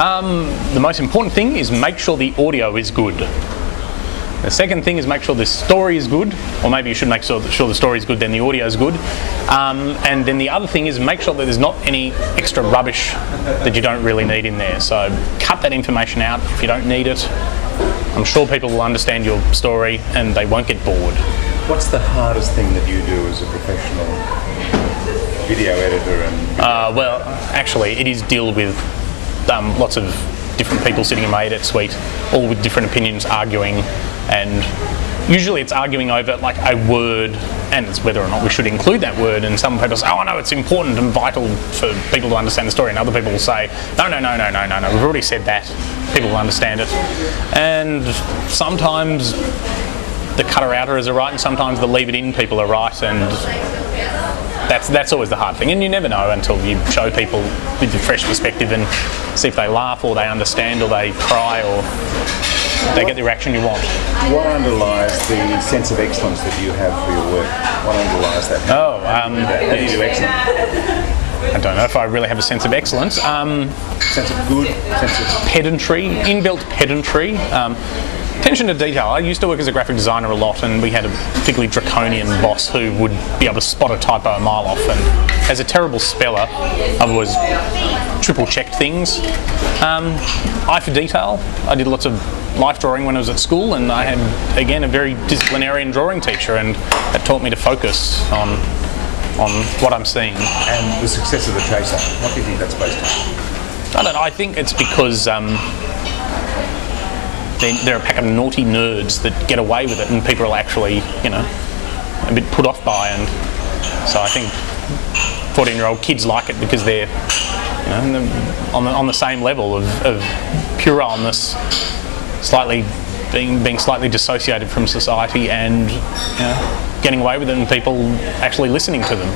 The most important thing is make sure the audio is good. The second thing is make sure the story is good, or maybe you should make sure the story is good, then the audio is good. And then the other thing is make sure that there's not any extra rubbish that you don't really need in there. So cut that information out if you don't need it. I'm sure people will understand your story and they won't get bored. What's the hardest thing that you do as a professional video editor? Well, actually, it is deal with lots of different people sitting in my edit suite, all with different opinions, arguing, and usually it's arguing over like a word, and it's whether or not we should include that word. And some people say, "Oh no, it's important and vital for people to understand the story," and other people will say, "No, we've already said that. People will understand it." And sometimes the cutter outers are right, and sometimes the leave it in people are right, and that's always the hard thing. And you never know until you show people with a fresh perspective and see if they laugh or they understand or they cry or they get the reaction you want. What underlies the sense of excellence that you have for your work? What underlies that? How do you do excellent? I don't know if I really have a sense of excellence. Sense of good, sense of pedantry, inbuilt pedantry. Attention to detail. I used to work as a graphic designer a lot, and we had a particularly draconian boss who would be able to spot a typo a mile off, and as a terrible speller I've always triple checked things. Eye for detail. I did lots of life drawing when I was at school, and I had again a very disciplinarian drawing teacher, and that taught me to focus on what I'm seeing. And the success of the Chaser, what do you think that's based on? I don't know, I think it's because they're a pack of naughty nerds that get away with it, and people are actually, a bit put off by. And so I think 14-year-old kids like it because they're, on the same level of puerilness, slightly being slightly dissociated from society, and getting away with it, and people actually listening to them.